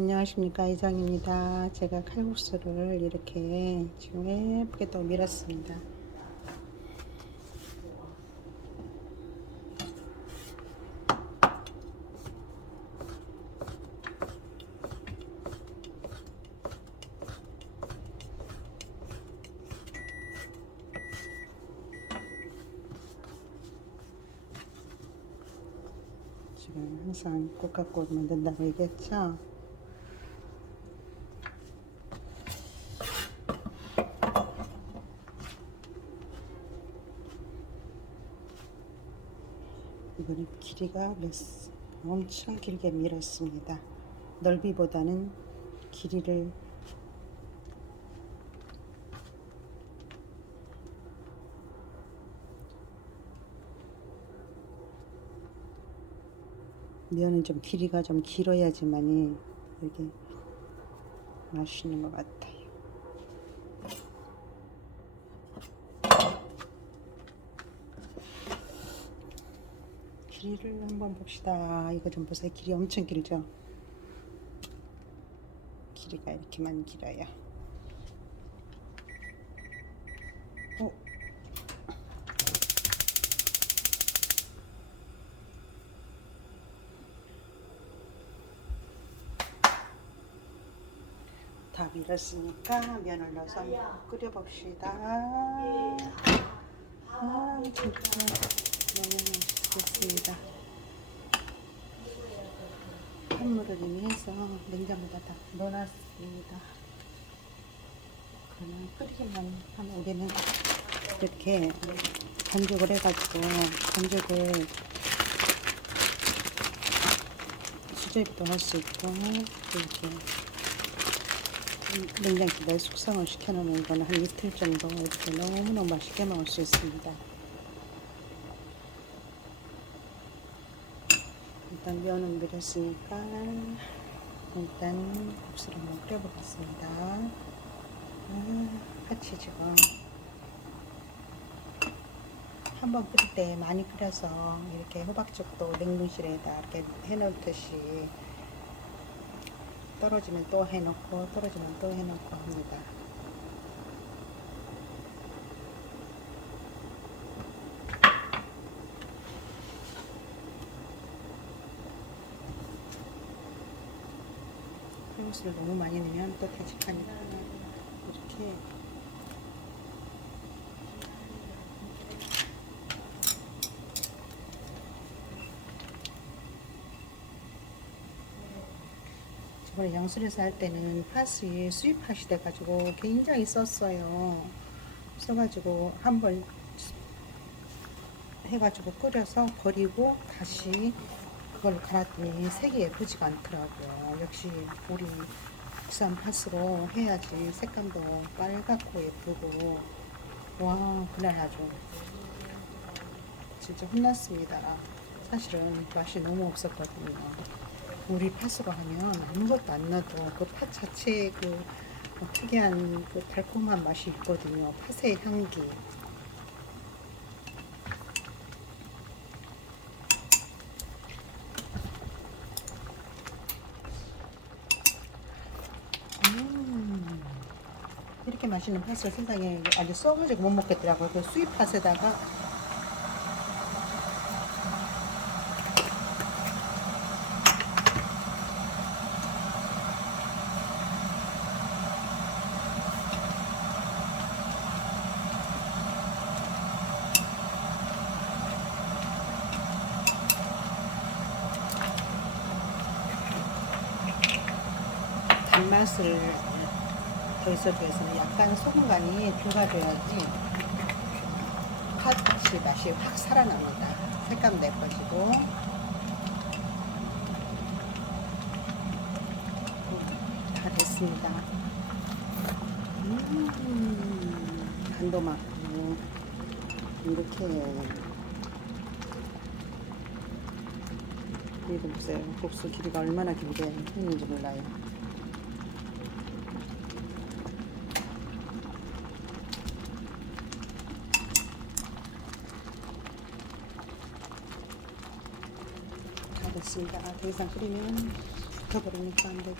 안녕하십니까 이장입니다. 제가 칼국수를 이렇게 지금 예쁘게 또 밀었습니다. 지금 항상 꽃 갖고 만든다고 얘기했죠. 이번에 길이가 몇, 엄청 길게 밀었습니다. 넓이보다는 길이를 면은 좀 길이가 좀 길어야지만이 이게 맛있는 것 같아요. 길이를 한번 봅시다. 이거 좀 보세요. 길이 엄청 길죠? 길이가 이렇게만 길어요. 어? 다 밀었으니까 면을 넣어서 끓여봅시다. 아, 진짜 너무 맛있겠습니다. 한물을 이미 해서 냉장고에다 다 넣어놨습니다. 그러면 끓이기만 하면 우리는 이렇게 반죽을 해가지고 반죽을 수제비도 할 수 있고 이렇게 냉장고에 숙성을 시켜놓으면 이거는 한 이틀 정도 이렇게 너무너무 맛있게 먹을 수 있습니다. 일단 면은 밀었으니까 일단 국수를 한번 끓여보겠습니다. 아, 같이 지금 한번 끓일 때 많이 끓여서 이렇게 호박죽도 냉동실에다 이렇게 해놓듯이 떨어지면 또 해놓고 떨어지면 또 해놓고 합니다. 칼국수를 너무 많이 넣으면 또 되직하니까 이렇게 저번에 양술에서 할 때는 팥이 수입 팥이 돼가지고 굉장히 썼어요. 써가지고 한번 해가지고 끓여서 버리고 다시 그걸 갈았더니 색이 예쁘지가 않더라고요. 역시 우리 국산 팥으로 해야지 색감도 빨갛고 예쁘고 와 그날 아주 진짜 혼났습니다. 사실은 맛이 너무 없었거든요. 우리 팥으로 하면 아무것도 안 넣어도 그 팥 자체의 그 특이한 그 달콤한 맛이 있거든요. 팥의 향기. 음, 이렇게 맛있는 팥을 세상에 아주 써가지고 못 먹겠더라고요. 그 수입 팥에다가 단맛을 더 있어주기 위해서는 약간 소금 간이 들어가줘야지 팥이 맛이 확 살아납니다. 색감도 예뻐지고 음, 다 됐습니다. 음, 간도 맞고 이렇게 이거 보세요. 국수 길이가 얼마나 길게 했는지 몰라요. 다 됐습니다. 더 이상 끓이면 붙어버리니까 안 되고.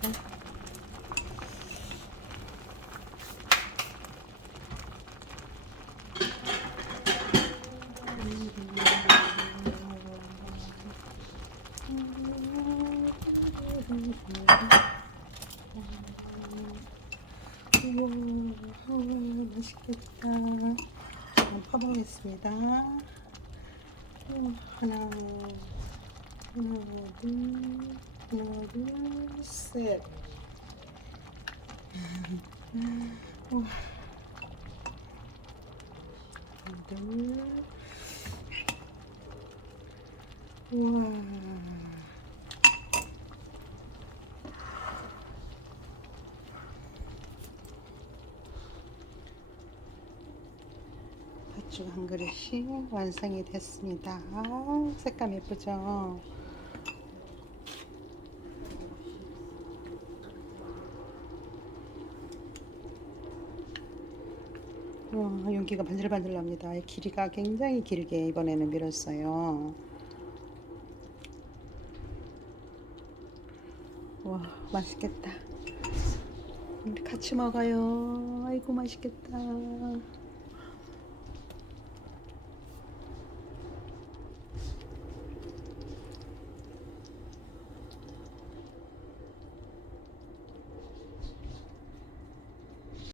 음, 하나, 둘, 셋. 둘. 우와. 팥죽 한 그릇이 완성이 됐습니다. 아, 색감 예쁘죠? 와, 윤기가 반질반질 납니다. 이 길이가 굉장히 길게 이번에는 밀었어요. 와, 맛있겠다. 같이 먹어요. 아이고, 맛있겠다.